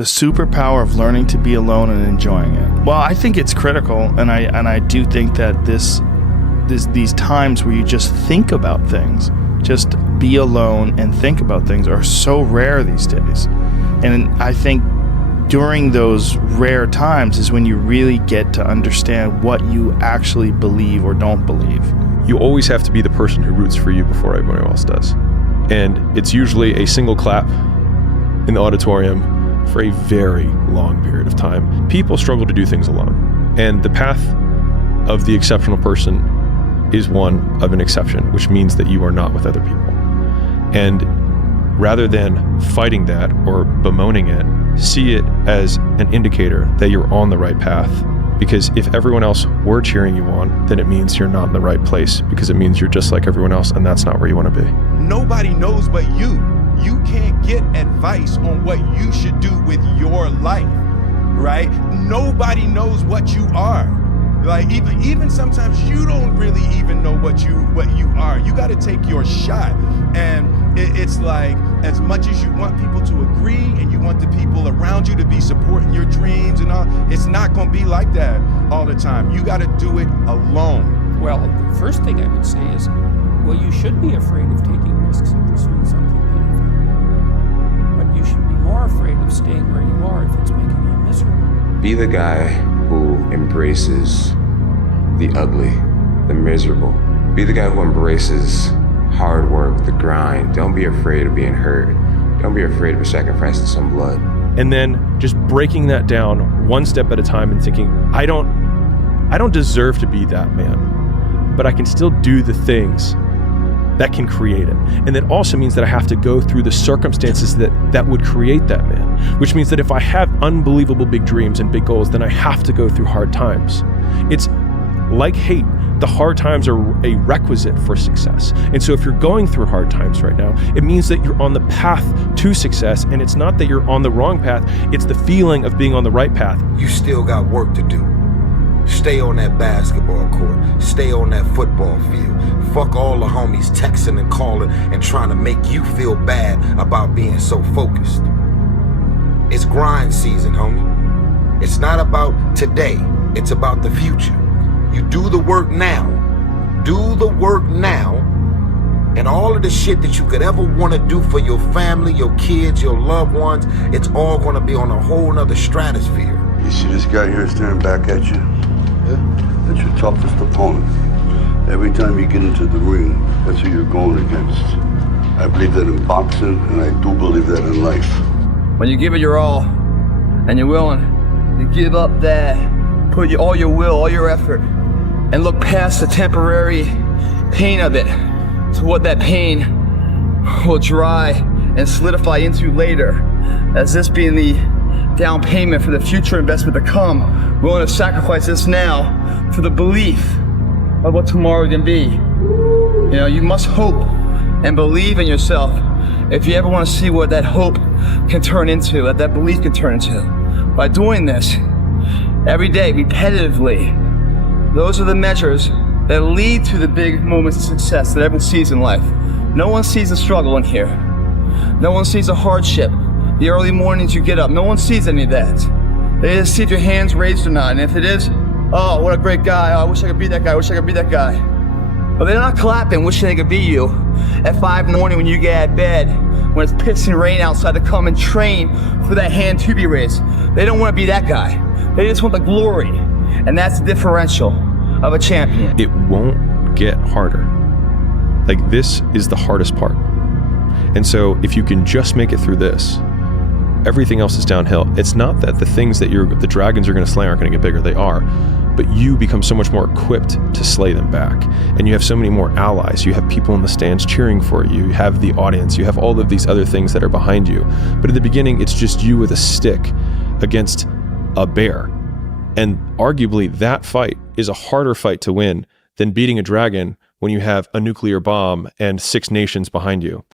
The superpower of learning to be alone and enjoying it. Well, I think it's critical, and I do think that these times where you just think about things, just be alone and think about things, are so rare these days. And I think during those rare times is when you really get to understand what you actually believe or don't believe. You always have to be the person who roots for you before everyone else does. And it's usually a single clap in the auditorium for a very long period of time. People struggle to do things alone. And the path of the exceptional person is one of an exception, which means that you are not with other people. And rather than fighting that or bemoaning it, see it as an indicator that you're on the right path. Because if everyone else were cheering you on, then it means you're not in the right place, because it means you're just like everyone else, and that's not where you want to be. Nobody knows but you. You can't get advice on what you should do with your life, right? Nobody knows what you are. Like even sometimes you don't really even know what you are. You got to take your shot. And it's like, as much as you want people to agree and you want the people around you to be supporting your dreams and all, it's not going to be like that all the time. You got to do it alone. Well, the first thing I would say is, well, you should be afraid of taking risks and pursuing something meaningful. But you should be more afraid of staying where you are if it's making you miserable. Be the guy who embraces the ugly, the miserable. Be the guy who embraces hard work, the grind. Don't be afraid of being hurt. Don't be afraid of sacrificing some blood. And then just breaking that down one step at a time and thinking, I don't deserve to be that man, but I can still do the things that can create it. And that also means that I have to go through the circumstances that would create that man, which means that if I have unbelievable big dreams and big goals, then I have to go through hard times. It's like hate. The hard times are a requisite for success. And so if you're going through hard times right now, it means that you're on the path to success, and it's not that you're on the wrong path, it's the feeling of being on the right path. You still got work to do. Stay on that basketball court. Stay on that football field. Fuck all the homies texting and calling and trying to make you feel bad about being so focused. It's grind season, homie. It's not about today. It's about the future. You do the work now. Do the work now. And all of the shit that you could ever want to do for your family, your kids, your loved ones, it's all going to be on a whole nother stratosphere. You see this guy here staring back at you? Yeah? That's your toughest opponent. Every time you get into the ring, that's who you're going against. I believe that in boxing, and I do believe that in life. When you give it your all, and you're willing to give up that, put all your will, all your effort, and look past the temporary pain of it to what that pain will dry and solidify into later, as this being the down payment for the future investment to come, willing to sacrifice this now for the belief of what tomorrow can be. You know, you must hope and believe in yourself if you ever want to see what that hope can turn into, what that belief can turn into. By doing this every day, repetitively, those are the measures that lead to the big moments of success that everyone sees in life. No one sees the struggle in here. No one sees the hardship, the early mornings you get up. No one sees any of that. They just see if your hand's raised or not. And if it is, oh, what a great guy. Oh, I wish I could be that guy. I wish I could be that guy. But they're not clapping, wishing they could be you at 5 in the morning when you get out of bed, when it's pissing rain outside, to come and train for that hand to be raised. They don't want to be that guy. They just want the glory. And that's the differential of a champion. It won't get harder. Like, this is the hardest part. And so if you can just make it through this, everything else is downhill. It's not that the things that the dragons are going to slay aren't going to get bigger. They are. But you become so much more equipped to slay them back. And you have so many more allies. You have people in the stands cheering for you. You have the audience. You have all of these other things that are behind you. But at the beginning, it's just you with a stick against a bear. And arguably, that fight is a harder fight to win than beating a dragon when you have a nuclear bomb and 6 nations behind you.